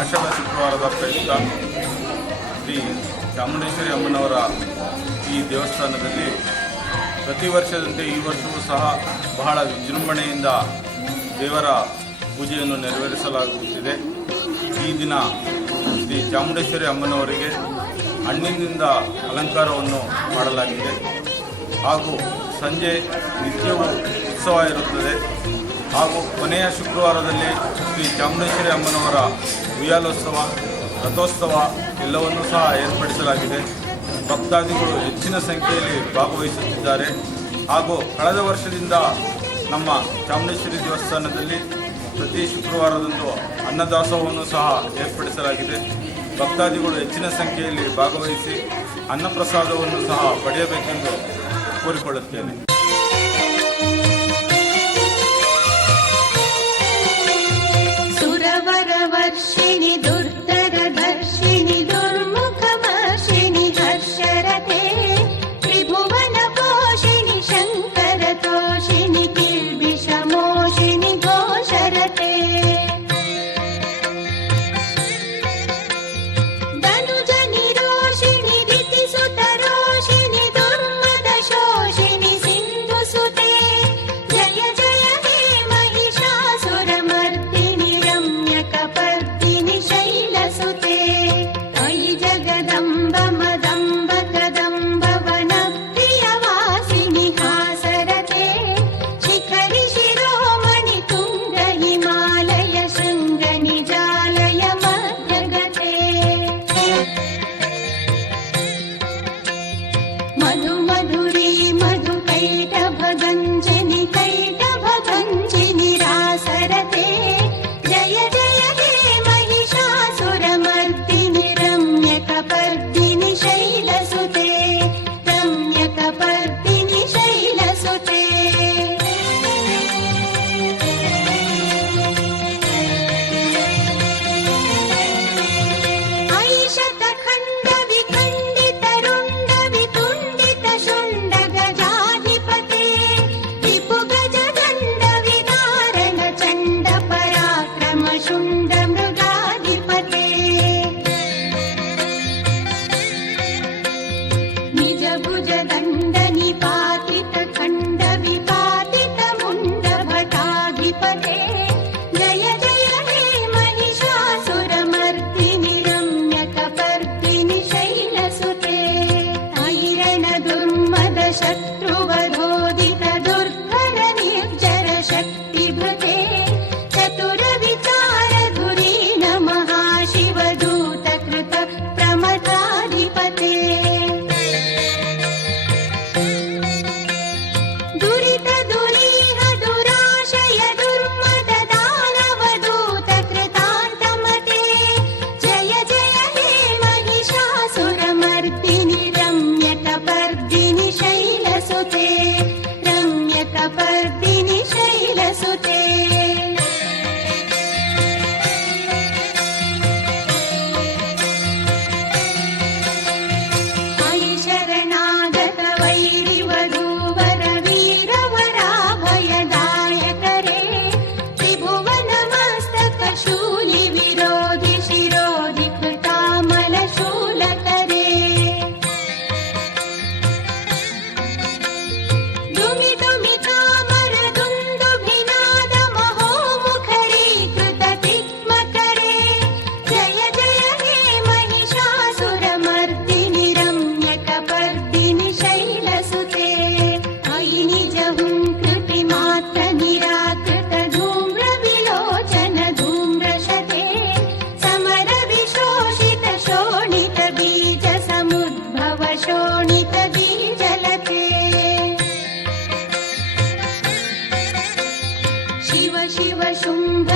ಆಷಾಢ ಶುಕ್ರವಾರದ ಪ್ರಯುಕ್ತ ಶ್ರೀ ಚಾಮುಂಡೇಶ್ವರಿ ಅಮ್ಮನವರ ಈ ದೇವಸ್ಥಾನದಲ್ಲಿ ಪ್ರತಿ ವರ್ಷದಂತೆ ಈ ವರ್ಷವೂ ಸಹ ಬಹಳ ವಿಜೃಂಭಣೆಯಿಂದ ದೇವರ ಪೂಜೆಯನ್ನು ನೆರವೇರಿಸಲಾಗುತ್ತಿದೆ. ಈ ದಿನ ಶ್ರೀ ಚಾಮುಂಡೇಶ್ವರಿ ಅಮ್ಮನವರಿಗೆ ಹಣ್ಣಿನಿಂದ ಅಲಂಕಾರವನ್ನು ಮಾಡಲಾಗಿದೆ ಹಾಗೂ ಸಂಜೆ ನಿತ್ಯವೂ ಉತ್ಸವ ಇರುತ್ತದೆ. ಹಾಗೂ ಕೊನೆಯ ಶುಕ್ರವಾರದಲ್ಲಿ ಶ್ರೀ ಚಾಮುಂಡೇಶ್ವರಿ ಅಮ್ಮನವರ ಉಯ್ಯಾಲೋತ್ಸವ, ರಥೋತ್ಸವ ಎಲ್ಲವನ್ನೂ ಸಹ ಏರ್ಪಡಿಸಲಾಗಿದೆ. ಭಕ್ತಾದಿಗಳು ಹೆಚ್ಚಿನ ಸಂಖ್ಯೆಯಲ್ಲಿ ಭಾಗವಹಿಸುತ್ತಿದ್ದಾರೆ. ಹಾಗೂ ಕಳೆದ ವರ್ಷದಿಂದ ನಮ್ಮ ಚಾಮುಂಡೇಶ್ವರಿ ದೇವಸ್ಥಾನದಲ್ಲಿ ಪ್ರತಿ ಶುಕ್ರವಾರದಂದು ಅನ್ನದಾಸೋಹವನ್ನು ಸಹ ಏರ್ಪಡಿಸಲಾಗಿದೆ. ಭಕ್ತಾದಿಗಳು ಹೆಚ್ಚಿನ ಸಂಖ್ಯೆಯಲ್ಲಿ ಭಾಗವಹಿಸಿ ಅನ್ನಪ್ರಸಾದವನ್ನು ಸಹ ಪಡೆಯಬೇಕೆಂದು ಕೋರಿಕೊಳ್ಳುತ್ತೇನೆ. ಸುರವರವರ್ಷಿಣಿ ದುರ್ಧರದರ್ಶಿನಿ ದುರ್ಮುಖಮರ್ಷಿಣಿ ಹರ್ಷರತೆ ತ್ರಿಭುವನ ಪೋಷಿಣಿ ಶಂಕರ ತೋಷಿಣಿ ಕಿಲ್ಬಿಷಮೋಷಿಣಿ ಘೋಷರತೆ ಧನುಜ ನಿರೋಷಿಣಿ ದಿತಿಸುತರೋಷಿಣಿ ದುರ್ಮದ ಶೋಷಿಣಿ ಸಿಂಧು ಸುತೆ ಜಯ ಜಯ ಹೇ ಮಹಿಷಾಸುರಮರ್ದಿನಿ ರಮ್ಯಕಪರ್ದಿನಿ ಶೈಲಸುತೆ ಅಯಿ ಜಗದಂಬ ಮದಂಬ ಕದಂಬ ವನ ಪ್ರಿಯವಾಸಿನಿ ಹಾಸರತೆ ಶಿಖರಿ ಶಿರೋಮಣಿ ತುಂಗ ಹಿಮಾಲಯ ಶೃಂಗ ನಿಜಾಲಯ ಮಧ್ಯಗತೆ ಮಧು ಮಧುರಿ ಮಧು ಕೈಟಭಗಂಜಿನಿ ಕೈಟಭಗಂಜಿನಿ ರಾಸರತೆ ಜಯ ಜಯ ಹೇ ಮಹಿಷಾಸುರಮರ್ದಿನಿ ರಮ್ಯಕಪರ್ದಿನಿ ಶೈಲಸುತೆ ರಮ್ಯಕಪರ್ದಿನಿ ಶೈಲಸುತೆ ಐಶತಖಂಡ ವಿಖಂಡಿತ ರುಂಡ ವಿತುಂಡಿತ ಶುಂಡ ಗಜಾಧಿಪತೆ ರಿಪು ಗಜದಂಡ ವಿದಾರಣ ಚಂಡ ಪರಾಕ್ರಮ ಶುಂಡ ಮೃಗಾಧಿಪತೆ ನಿಜ ಭುಜ ದಂಡ ನಿಪಾತಿತ ಖಂಡ ವಿಪಾತಿತ ಮುಂಡ ಭಟಾಧಿಪತೆ ಜಯ ಜಯ ಹೇ ಮಹಿಷಾಸುರಮರ್ದಿನಿ ರಮ್ಯಕಪರ್ದಿನಿ ಶೈಲಸುತೆ ಐರಣ ದುರ್ಮದ ಶತ್ರುವಧೋದಿತ ದುರ್ಧರ ನಿರ್ಜರ ಶಕ್ತಿಭೃತೆ ಚತುರ ವಿಚಾರ ಧುರೀಣ ಮಹಾಶಿವದೂತ ಕೃತ ಪ್ರಮಥಾಧಿಪತೆ ದುರಿತ ದುರೀಹ ದುರಾಶಯ ದುರ್ಮದ ದಾನವದೂತ ಕೃತಾಂತಮತೆ ಜಯ ಜಯ ಹೇ ಮಹಿಷಾಸುರಮರ್ದಿನಿ ರಮ್ಯಕಪರ್ದಿನಿ ಶೈಲಸುತೆ ರಮ್ಯಕಪರ್ದಿನಿ ಶೈಲಸುತೆ ಐ ಶರಣಾಗತ ವೈರಿವಧೂವರ ವೀರವರಾಭಯದಾಯಕರೇ ತ್ರಿಭುವನ ಮಸ್ತಕ ಶೂಲಿ ವಿರೋಧಿ ಶಿರೋಧಿ ಕೃತಾಮಲ ಶೂಲಕರೇ ದುಮಿ ದುಮಿ ತಾಮರ ದುಂದುಭಿನಾದ ಮಹೋಮುಖರೀಕೃತ ತಿಕ್ಮಕರೇ ಜಯ ಜಯ ಹೇ ಮಹಿಷಾಸುರಮರ್ದಿನಿ ರಮ್ಯಕಪರ್ದಿನಿ ಶೈಲಸುತೆ ಐ ನಿಜ ಹುಂಕೃತಿ ಮಾತ್ರ ನಿರಾಕೃತ ಧೂಮ್ರ ವಿಲೋಚನ ಧೂಮ್ರಶತೆ ಸಮರ ವಿಶೋಷಿತ ಶೋಣಿತ ಬೀಜ ಸಮುದ್ಭವ ಶೋಣಿತ ಬೀಜಲತೆ ಶಿವ ಶಿವ ಶುಂಭ